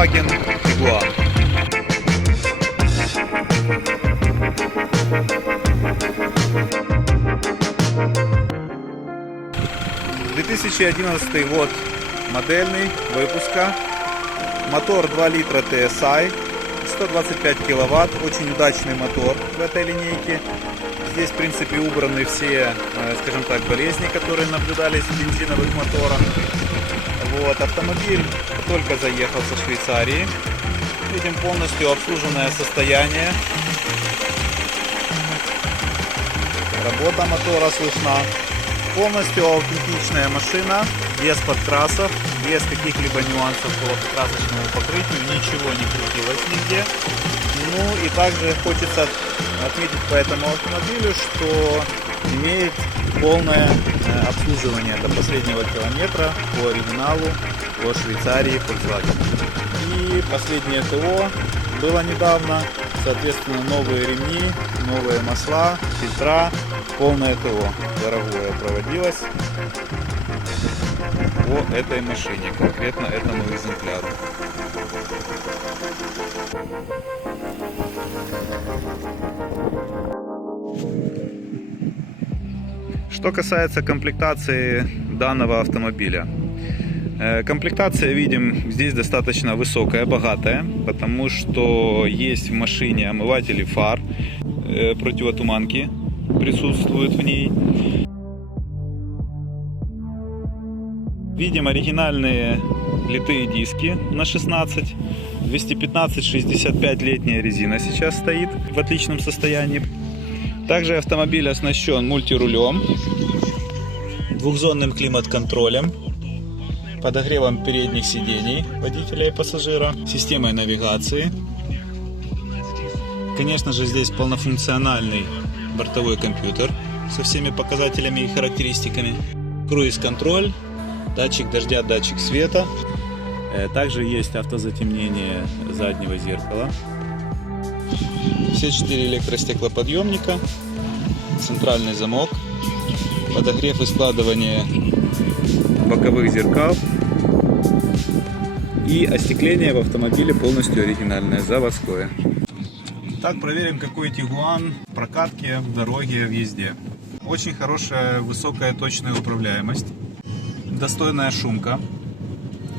Volkswagen Tiguan. ...2011 год модельный выпуска. Мотор 2 литра TSI, 125 киловатт, очень удачный мотор в этой линейке. Здесь в принципе убраны все, скажем так, болезни, которые наблюдались в бензиновых моторах. Вот, автомобиль только заехал со Швейцарии. Видим полностью обслуженное состояние. Работа мотора слышна. Полностью аутентичная машина, без подкрасов, без каких-либо нюансов по красочному покрытию, ничего не крутилось нигде. Ну и также хочется отметить по этому автомобилю, что имеет полное обслуживание до последнего километра по оригиналу, по Швейцарии Volkswagen. И последнее ТО было недавно, соответственно, новые ремни, новые масла, фильтра, полное ТО дорогое проводилось по этой машине, конкретно этому экземпляру. Что касается комплектации данного автомобиля. Комплектация, видим, здесь достаточно высокая, богатая, потому что есть в машине омыватели фар, противотуманки присутствуют в ней. Видим оригинальные литые диски на 16, 215-65 летняя резина сейчас стоит в отличном состоянии. Также автомобиль оснащен мультирулем, двухзонным климат-контролем, подогревом передних сидений водителя и пассажира, системой навигации. Конечно же, здесь полнофункциональный бортовой компьютер со всеми показателями и характеристиками, круиз-контроль, датчик дождя, датчик света. Также есть автозатемнение заднего зеркала. Все 4 электростеклоподъемника, центральный замок, подогрев и складывание боковых зеркал и остекление в автомобиле полностью оригинальное, заводское. Так, проверим, какой Tiguan в прокатке, в дороге, в езде. Очень хорошая, высокая, точная управляемость, достойная шумка,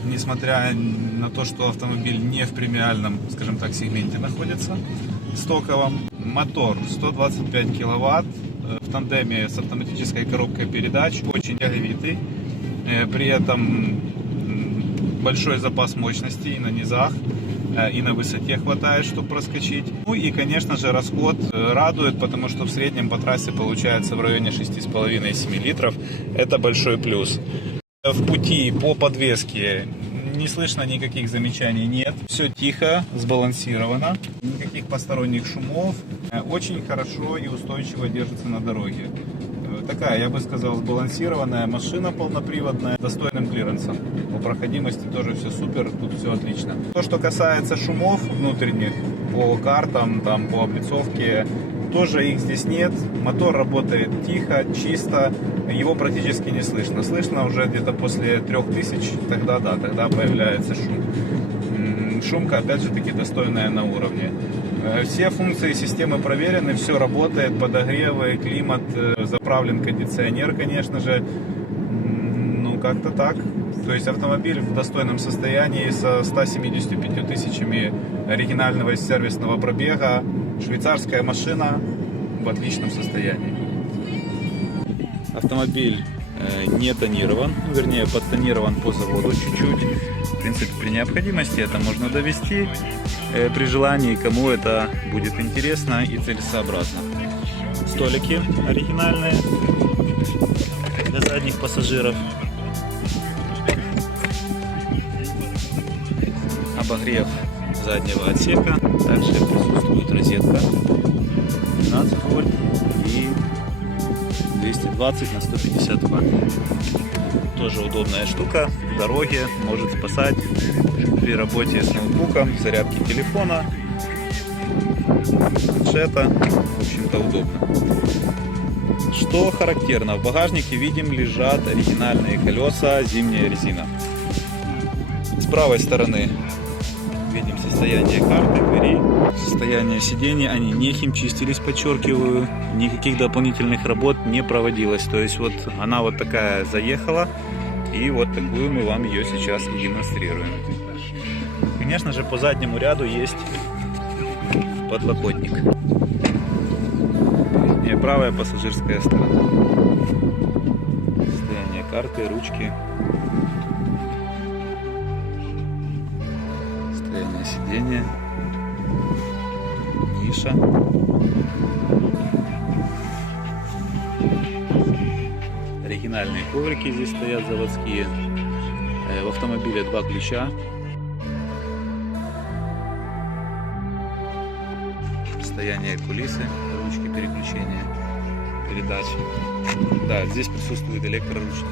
несмотря на то, что автомобиль не в премиальном, скажем так, сегменте находится, стоковом. Мотор 125 киловатт, в тандеме с автоматической коробкой передач, очень тяговитый, при этом большой запас мощности и на низах, и на высоте хватает, чтобы проскочить. Ну и, конечно же, расход радует, потому что в среднем по трассе получается в районе 6,5-7 литров. Это большой плюс. В пути по подвеске не слышно никаких замечаний, нет. Все тихо, сбалансировано, никаких посторонних шумов. Очень хорошо и устойчиво держится на дороге. Такая, я бы сказал, сбалансированная машина полноприводная, с достойным клиренсом. По проходимости тоже все супер, тут все отлично. То, что касается шумов внутренних, по картам, там, по облицовке, тоже их здесь нет. Мотор работает тихо, чисто, его практически не слышно. Слышно уже где-то после 3000, тогда да, тогда появляется шум. Шумка, опять же таки, достойная на уровне. Все функции системы проверены, все работает, подогревы, климат, заправлен кондиционер, конечно же. Ну, как-то так. То есть автомобиль в достойном состоянии со 175 тысячами оригинального сервисного пробега. Швейцарская машина в отличном состоянии. Автомобиль не тонирован, вернее подтонирован по заводу чуть-чуть. В принципе, при необходимости это можно довести, при желании, кому это будет интересно и целесообразно. Столики оригинальные для задних пассажиров. Обогрев заднего отсека. Также присутствует розетка 12 вольт и 220 на 150 ватт. Тоже удобная штука, в дороге может спасать при работе с ноутбуком, зарядке телефона, планшета, в общем-то удобно. Что характерно, в багажнике видим лежат оригинальные колеса, зимняя резина. С правой стороны Видим состояние карты, двери, состояние сидений. Они не химчистились, подчеркиваю. Никаких дополнительных работ не проводилось. То есть вот она вот такая заехала. И вот такую мы вам ее сейчас и демонстрируем. Конечно же, по заднему ряду есть подлокотник. И правая пассажирская сторона. Состояние карты, ручки. Состояние сидения. Ниша. Оригинальные коврики здесь стоят, заводские. В автомобиле 2 ключа. Состояние кулисы, ручки переключения передач. Да, здесь присутствует электроручник.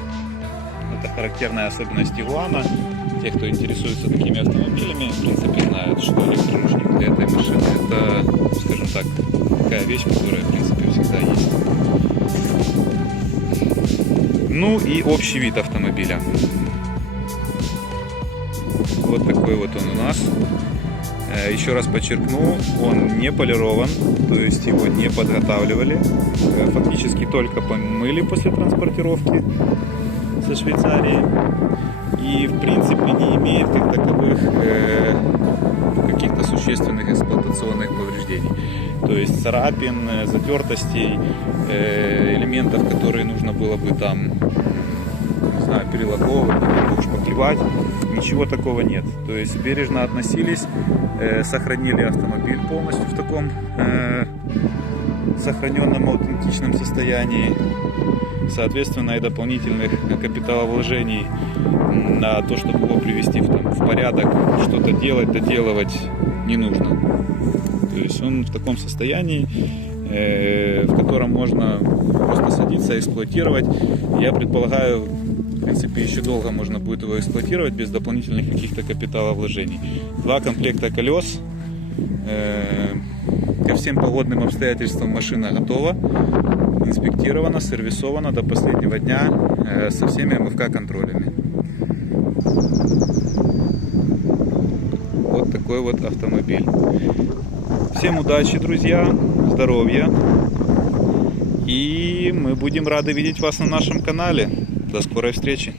Это характерная особенность Тигуана. Те, кто интересуется такими автомобилями, в принципе, знают, что электроручник для этой машины — это, скажем так, такая вещь, которая, в принципе, всегда есть. Ну и общий вид автомобиля. Вот такой вот он у нас. Еще раз подчеркну, он не полирован, то есть его не подготавливали. Фактически только помыли после транспортировки со Швейцарии. И в принципе не имеет как таковых каких-то существенных эксплуатационных повреждений. То есть царапин, затертостей, элементов, которые нужно было бы там, не знаю, перелаковывать, шпаклевать. Ничего такого нет. То есть бережно относились, сохранили автомобиль полностью в таком сохраненном аутентичном состоянии. Соответственно, и дополнительных капиталовложений на то, чтобы его привести в порядок, что-то делать, доделывать не нужно. То есть он в таком состоянии, в котором можно просто садиться, эксплуатировать. Я предполагаю, в принципе, еще долго можно будет его эксплуатировать без дополнительных каких-то капиталовложений. 2 комплекта колес. Ко всем погодным обстоятельствам машина готова, инспектирована, сервисована до последнего дня со всеми МФК-контролями. Вот такой вот автомобиль. Всем удачи, друзья, здоровья. И мы будем рады видеть вас на нашем канале. До скорой встречи.